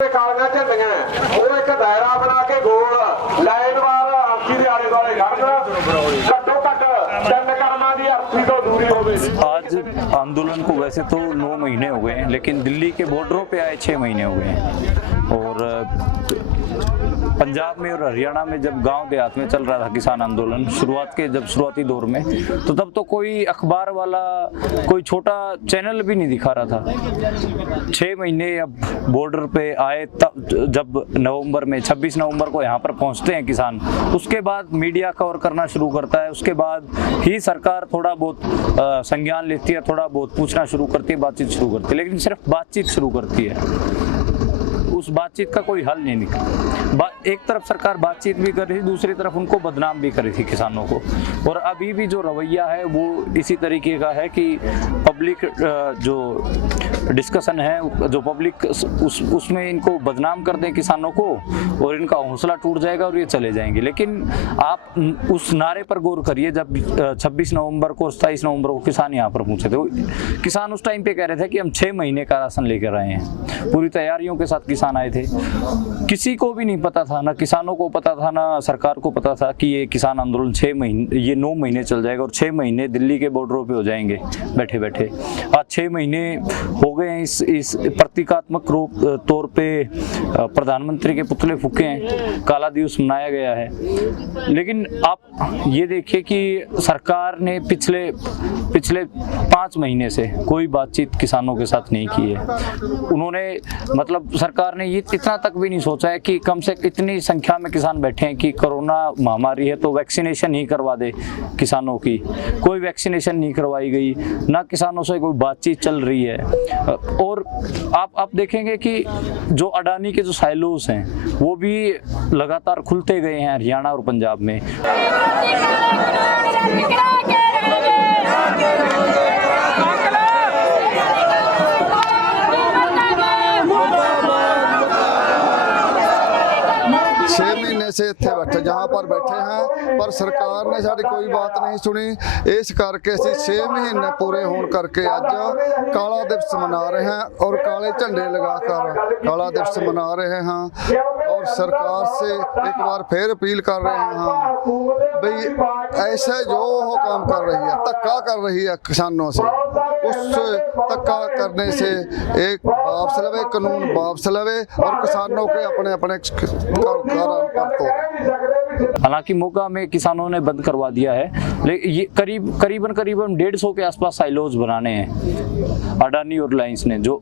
ਕਾਲੀਆਂ ਝੰਡੀਆਂ ਉਹ ਇੱਕ ਦਾਇਰਾ ਬਣਾ ਕੇ ਗੋਲ ਲਾਈਨਵਾਰ ਅਰਥੀ ਦੇ ਆਲੇ ਦੁਆਲੇ ਖੜਨ ਘੱਟੋ ਘੱਟ 3 ਕਰਮਾਂ ਦੀ ਅਰਥੀ ਤੋਂ ਦੂਰੀ ਹੋਵੇ। आज आंदोलन को वैसे तो 9 महीने हो गए हैं, लेकिन दिल्ली के बॉर्डरों पे आए 6 महीने हो गए हैं। और पंजाब में और हरियाणा में जब गांव देहात में चल रहा था किसान आंदोलन शुरुआती दौर में, तो तब तो कोई अखबार वाला कोई छोटा चैनल भी नहीं दिखा रहा था। 6 महीने अब बॉर्डर पे आए, तब जब नवंबर में 26 नवंबर को यहाँ पर पहुँचते हैं किसान, उसके बाद मीडिया कवर करना शुरू करता है। उसके बाद ही सरकार थोड़ा बहुत संज्ञान लेती है, थोड़ा बहुत पूछना शुरू करती है, बातचीत शुरू करती है, लेकिन सिर्फ बातचीत शुरू करती है। उस बातचीत का कोई हल नहीं निकला। एक तरफ सरकार बातचीत भी कर रही थी, दूसरी तरफ उनको बदनाम भी कर रही थी किसानों को। और अभी भी जो रवैया है वो इसी तरीके का है कि पब्लिक जो डिस्कशन है, जो पब्लिक उसमें इनको बदनाम कर दें किसानों को, और इनका हौसला टूट जाएगा और ये चले जाएंगे। लेकिन आप उस नारे पर गौर करिए, जब 26 नवंबर को 27 नवंबर को किसान यहाँ पर पहुंचे थे, किसान उस टाइम पे कह रहे थे कि हम 6 महीने का राशन लेकर आए हैं, पूरी तैयारियों के साथ किसान आए थे। किसी को भी नहीं पता था, ना किसानों को पता था, ना सरकार को पता था कि ये किसान आंदोलन 6 महीने, ये 9 महीने चल जाएगा और 6 महीने दिल्ली के बॉर्डरों पे हो जाएंगे बैठे बैठे। आज 6 महीने हो गए हैं। इस प्रतीकात्मक रूप तौर पे प्रधानमंत्री के पुतले फूके हैं, काला दिवस मनाया गया है। लेकिन आप ये देखिए कि सरकार ने पिछले 5 महीने से कोई बातचीत किसानों के साथ नहीं की है। उन्होंने मतलब सरकार ने ये इतना तक भी नहीं सोचा है कि कम से इतनी संख्या में किसान बैठे हैं कि कोरोना महामारी है तो वैक्सीनेशन ही करवा दे किसानों की। कोई वैक्सीनेशन नहीं करवाई गई, ना किसानों से कोई बातचीत चल रही है। और आप देखेंगे कि जो अडानी के जो साइलोज हैं वो भी लगातार खुलते गए हैं हरियाणा और पंजाब में। से इत्थे बैठे जहाँ पर बैठे हैं, पर सरकार ने साड़ी कोई बात नहीं सुनी। इस करके असीं 6 महीने पूरे होने करके अज काला दिवस मना रहे हैं और काले झंडे लगाकर काला दिवस मना रहे हैं। और सरकार से एक बार फिर अपील कर रहे हैं भाई ऐसे जो वो काम कर रही है, धक्का कर रही है किसानों से, उस धक्का करने से एक वापस लवे, कानून वापस लवे और किसानों के अपने अपने हालांकि मोगा में किसानों ने बंद करवा दिया है, लेकिन ये करीबन 150 के आसपास साइलोज बनाने हैं अडानी और रिलायंस ने, जो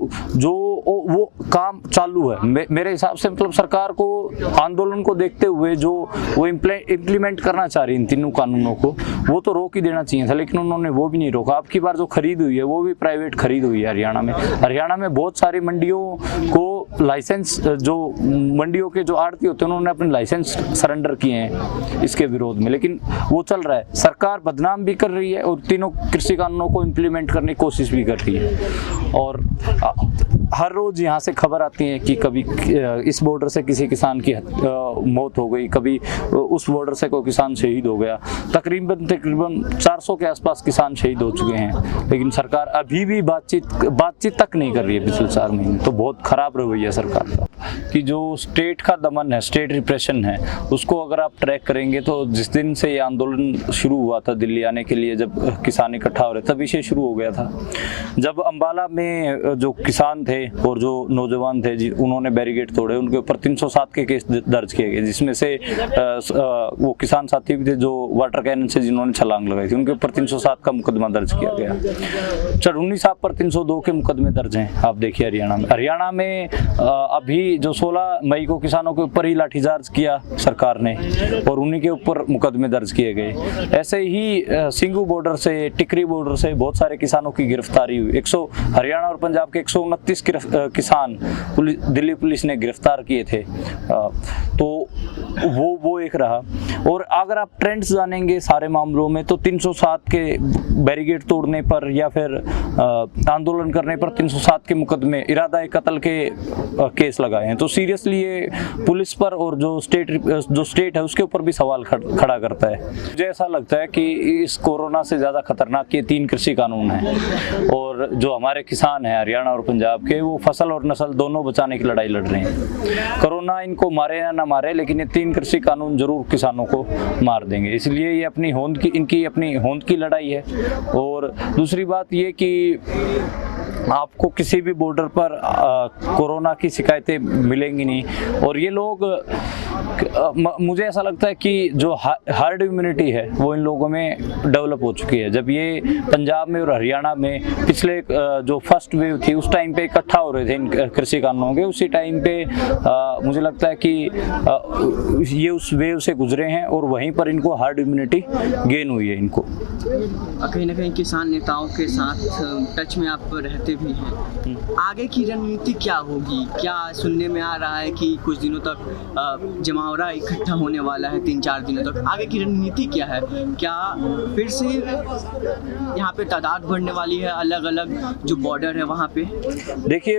वो काम चालू है। मेरे हिसाब से मतलब सरकार को आंदोलन को देखते हुए जो वो इम्प्लीमेंट करना चाह रही इन तीनों कानूनों को, वो तो रोक ही देना चाहिए था, लेकिन उन्होंने वो भी नहीं रोका। अब की बार जो खरीद हुई है वो भी प्राइवेट खरीद हुई है हरियाणा में बहुत सारी मंडियों को लाइसेंस, जो मंडियों के जो आड़ती होते हैं उन्होंने अपने लाइसेंस सरेंडर किए हैं इसके विरोध में, लेकिन वो चल रहा है। सरकार बदनाम भी कर रही है और तीनों कृषि कानूनों को इम्प्लीमेंट करने की कोशिश भी कर रही है। और हर रोज यहाँ से खबर आती है कि कभी इस बॉर्डर से किसी किसान की मौत हो गई, कभी उस बॉर्डर से कोई किसान शहीद हो गया। तकरीबन 400 के आसपास किसान शहीद हो चुके हैं, लेकिन सरकार अभी भी बातचीत तक नहीं कर रही है पिछले 4 महीने। तो बहुत खराब रवैया सरकार का कि जो स्टेट का दमन है, स्टेट रिप्रेशन है, उसको अगर आप ट्रैक करेंगे तो जिस दिन से ये आंदोलन शुरू हुआ था दिल्ली आने के लिए, जब किसान इकट्ठा हो रहे तभी से शुरू हो गया था। जब अम्बाला में जो किसान थे और जो नौजवान थे उन्होंने बैरिकेड तोड़े, उनके ऊपर 307 के केस दर्ज किए गए, जिसमें से वो किसान साथी भी थे जो वाटर कैनन से जिन्होंने छलांग लगाई थी, उनके ऊपर 307 का मुकदमा दर्ज किया गया। चरउन्नी साहब पर 302 के मुकदमे दर्ज हैं। आप देखिए हरियाणा में अभी जो 16 मई को किसानों के ऊपर ही लाठीचार्ज किया सरकार ने और उन्हीं के ऊपर मुकदमे दर्ज किए गए। ऐसे ही सिंघू बॉर्डर से, टिकरी बॉर्डर से बहुत सारे किसानों की गिरफ्तारी हुई। हरियाणा और पंजाब के 129 किसान दिल्ली पुलिस ने गिरफ्तार किए थे। तो वो एक रहा। और अगर आप ट्रेंड्स जानेंगे सारे मामलों में तो 307 के बैरिकेड तोड़ने पर या फिर आंदोलन करने पर 307 के मुकदमे, इरादा कत्ल के केस लगाए हैं। तो सीरियसली ये पुलिस पर और जो स्टेट है उसके ऊपर भी सवाल खड़ा करता है। मुझे ऐसा लगता है कि इस कोरोना से ज़्यादा खतरनाक ये 3 कृषि कानून हैं, और जो हमारे किसान हैं हरियाणा और पंजाब के, वो फसल और नस्ल दोनों बचाने की लड़ाई लड़ रहे हैं। कोरोना इनको मारे या ना मारे, लेकिन ये 3 कृषि कानून जरूर किसानों को मार देंगे। इसलिए ये इनकी अपनी होंद की लड़ाई है। और दूसरी बात ये कि आपको किसी भी बॉर्डर पर कोरोना की शिकायतें मिलेंगी नहीं। और ये लोग, मुझे ऐसा लगता है कि जो हार्ड इम्यूनिटी है वो इन लोगों में डेवलप हो चुकी है। जब ये पंजाब में और हरियाणा में पिछले जो फर्स्ट वेव थी उस टाइम पे इकट्ठा हो रहे थे इन कृषि कानूनों के, उसी टाइम पे मुझे लगता है कि ये उस वेव से गुजरे हैं और वहीं पर इनको हार्ड इम्यूनिटी गेन हुई है इनको। कहीं ना कहीं किसान नेताओं के साथ टच में आप रहते भी हैं, आगे की रणनीति क्या होगी? क्या सुनने में आ रहा है कि कुछ दिनों तक जमावड़ा इकट्ठा होने वाला है, 3-4 दिनों तक? आगे की रणनीति क्या है? क्या फिर से यहाँ पे तादाद बढ़ने वाली है, अलग अलग जो बॉर्डर है वहाँ पे? देखिए,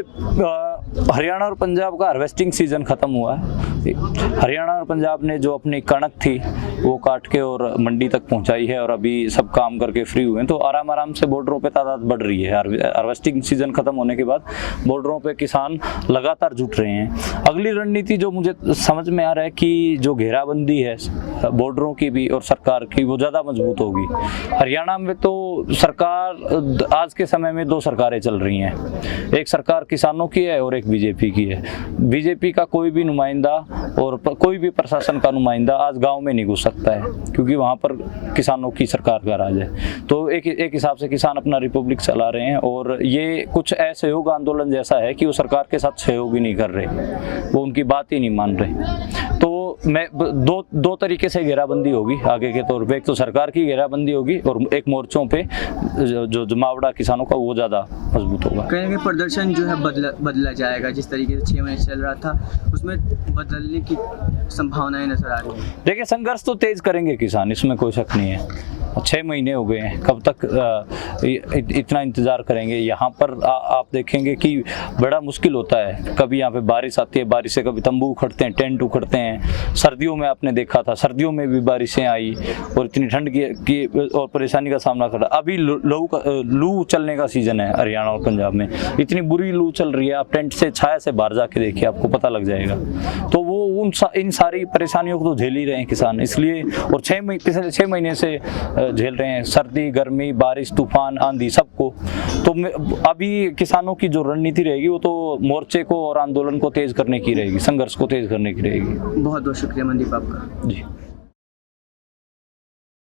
हरियाणा और पंजाब का हार्वेस्टिंग सीजन खत्म हुआ है। हरियाणा और पंजाब ने जो अपनी कणक थी वो काट के और मंडी तक पहुंचाई है, और अभी सब काम करके फ्री हुए हैं। तो आराम से बॉर्डरों पे तादाद बढ़ रही है। हार्वेस्टिंग सीजन खत्म होने के बाद बॉर्डरों पे किसान लगातार जुट रहे हैं। अगली रणनीति जो मुझे समझ में आ रहा है कि जो घेराबंदी है बॉर्डरों की भी और सरकार की, वो ज़्यादा मजबूत होगी। हरियाणा में तो सरकार, आज के समय में 2 सरकारें चल रही हैं। एक सरकार किसानों की है और एक बीजेपी की है। बीजेपी का कोई भी नुमाइंदा और कोई भी प्रशासन का नुमाइंदा आज गांव में नहीं घुस सकता है, क्योंकि वहां पर किसानों की सरकार का राज है। तो एक हिसाब से किसान अपना रिपब्लिक चला रहे हैं, और ये कुछ असहयोग आंदोलन जैसा है कि वो सरकार के साथ सहयोग ही नहीं कर रहे, वो उनकी बात ही नहीं मान रहे। तो मैं दो तरीके से घेराबंदी होगी आगे के तौर पे। एक तो सरकार की घेराबंदी होगी, और एक मोर्चों पे जो जमावड़ा किसानों का वो ज़्यादा मजबूत होगा। कहीं ना प्रदर्शन जो है बदला जाएगा, जिस तरीके से 6 महीने चल रहा था उसमें बदलने की संभावनाएं नजर आ रही है। देखिए, संघर्ष तो तेज करेंगे किसान, इसमें कोई शक नहीं है। 6 महीने हो गए हैं, कब तक इतना इंतज़ार करेंगे? यहाँ पर आप देखेंगे कि बड़ा मुश्किल होता है। कभी यहाँ पे बारिश आती है, बारिश से कभी तंबू उखड़ते हैं, टेंट उखड़ते हैं। सर्दियों में आपने देखा था, सर्दियों में भी बारिशें आई और इतनी ठंड की और परेशानी का सामना करा। अभी लू चलने का सीज़न है हरियाणा और पंजाब में, इतनी बुरी लू चल रही है। आप टेंट से, छाया से बाहर जाके देखिए, आपको पता लग जाएगा। तो वो इन सारी परेशानियों को तो झेल ही रहे हैं किसान, इसलिए। और पिछले 6 महीने से झेल रहे हैं, सर्दी, गर्मी, बारिश, तूफान, आंधी, सबको। तो अभी किसानों की जो रणनीति रहेगी वो तो मोर्चे को और आंदोलन को तेज करने की रहेगी, संघर्ष को तेज करने की रहेगी। बहुत बहुत शुक्रिया मनदीप आपका। जी।